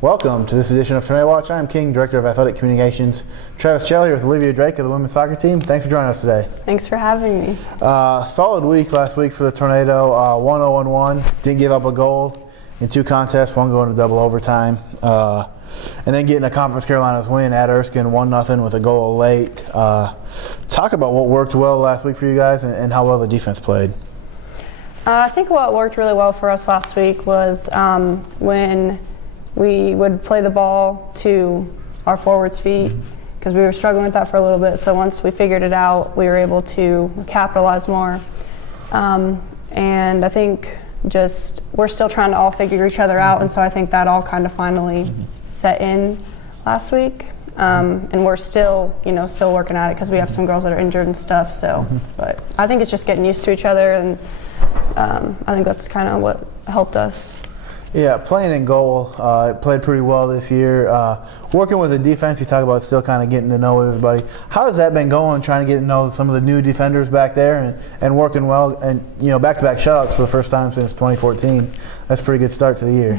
Welcome to this edition of Tornado Watch. I'm King, Director of Athletic Communications. Travis Chell here with Olivia Drake of the women's soccer team. Thanks for joining us today. Thanks for having me. Solid week last week for the Tornado. 1-0-1. Didn't give up a goal in two contests, one going to double overtime. And then getting a Conference Carolinas win at Erskine, 1-0 with a goal late. Talk about what worked well last week for you guys and how well the defense played. I think what worked really well for us last week was when we would play the ball to our forwards' feet, because we were struggling with that for a little bit. So once we figured it out, we were able to capitalize more. And I think just we're still trying to all figure each other out, and so I think that all kind of finally set in last week. And we're still working at it because we have some girls that are injured and stuff. So, but I think it's just getting used to each other, and I think that's kind of what helped us. Yeah, playing in goal, it played pretty well this year. Working with the defense, you talk about still kind of getting to know everybody. How has that been going, trying to get to know some of the new defenders back there and working well? And, back-to-back shutouts for the first time since 2014. That's a pretty good start to the year.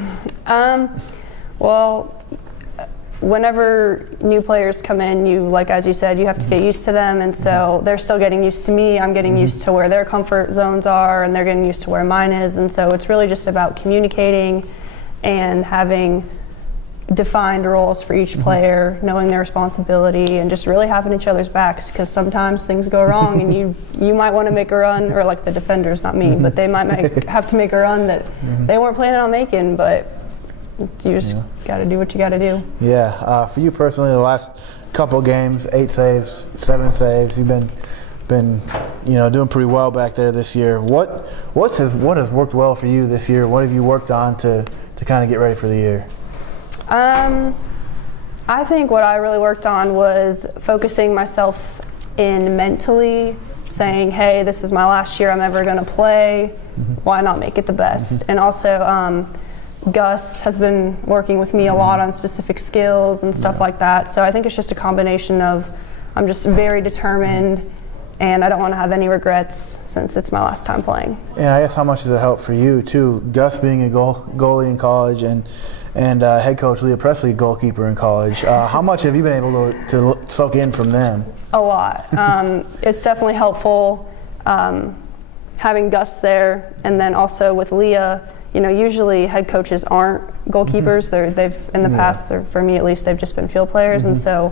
Well, whenever new players come in, as you said, you have to get used to them, and so they're still getting used to me. I'm getting used to where their comfort zones are, and they're getting used to where mine is, and so it's really just about communicating and having defined roles for each player, knowing their responsibility, and just really having each other's backs, because sometimes things go wrong and you might want to make a run, or like the defenders, not me, but they might have to make a run that they weren't planning on making, but you just got to do what you got to do. Yeah. For you personally, the last couple games, 8 saves, 7 saves. You've been doing pretty well back there this year. What has worked well for you this year? What have you worked on to kind of get ready for the year? I think what I really worked on was focusing myself in mentally, saying, hey, this is my last year I'm ever going to play. Why not make it the best? And also, Gus has been working with me a lot on specific skills and stuff like that. So I think it's just a combination of I'm just very determined, and I don't want to have any regrets since it's my last time playing. And I guess how much does it help for you too? Gus being a goalie in college and head coach Leah Presley, goalkeeper in college. How much have you been able to soak in from them? A lot. It's definitely helpful having Gus there, and then also with Leah. Usually head coaches aren't goalkeepers. They've in the past, for me at least, they've just been field players, and so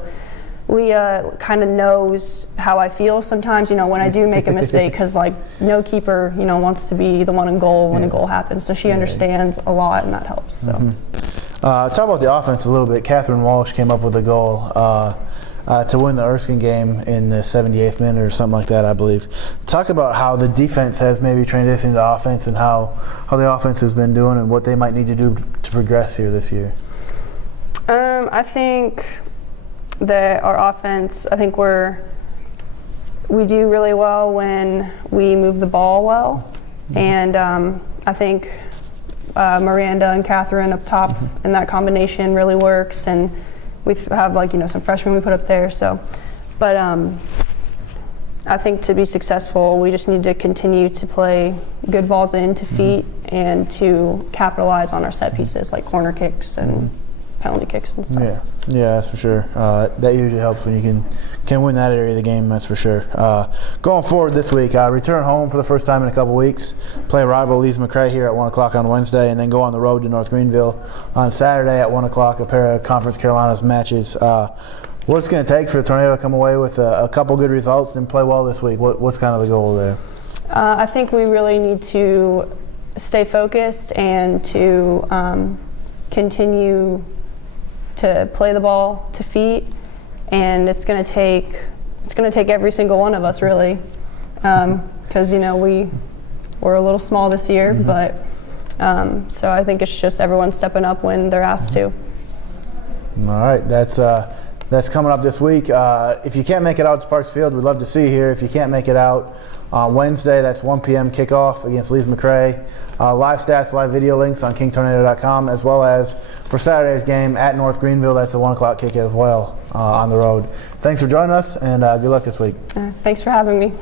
Leah kind of knows how I feel sometimes. When I do make a mistake, because no keeper, wants to be the one in goal when a goal happens. So she understands a lot, and that helps. So, talk about the offense a little bit. Catherine Walsh came up with a goal to win the Erskine game in the 78th minute or something like that, I believe. Talk about how the defense has maybe transitioned to offense and how the offense has been doing and what they might need to do to progress here this year. I think that our offense, we do really well when we move the ball well. And I think Miranda and Catherine up top and that combination really works. And we have some freshmen we put up there. So, but I think to be successful, we just need to continue to play good balls into feet and to capitalize on our set pieces like corner kicks and penalty kicks and stuff. Yeah, that's for sure. That usually helps when you can win that area of the game. That's for sure. Going forward this week, return home for the first time in a couple weeks. Play rival Leeds McRae here at 1 o'clock on Wednesday, and then go on the road to North Greenville on Saturday at 1 o'clock. A pair of Conference Carolinas matches. What's it going to take for the Tornado to come away with a couple good results and play well this week? What's kind of the goal there? I think we really need to stay focused and to continue to play the ball to feet, and it's going to take every single one of us really, because we're a little small this year, but so I think it's just everyone stepping up when they're asked to. All right, that's coming up this week. If you can't make it out to Parks Field, we'd love to see you here. If you can't make it out Wednesday, that's 1 p.m. kickoff against Leeds McRae. Live stats, live video links on kingtornado.com, as well as for Saturday's game at North Greenville. That's a 1 o'clock kick as well on the road. Thanks for joining us, and good luck this week. Thanks for having me.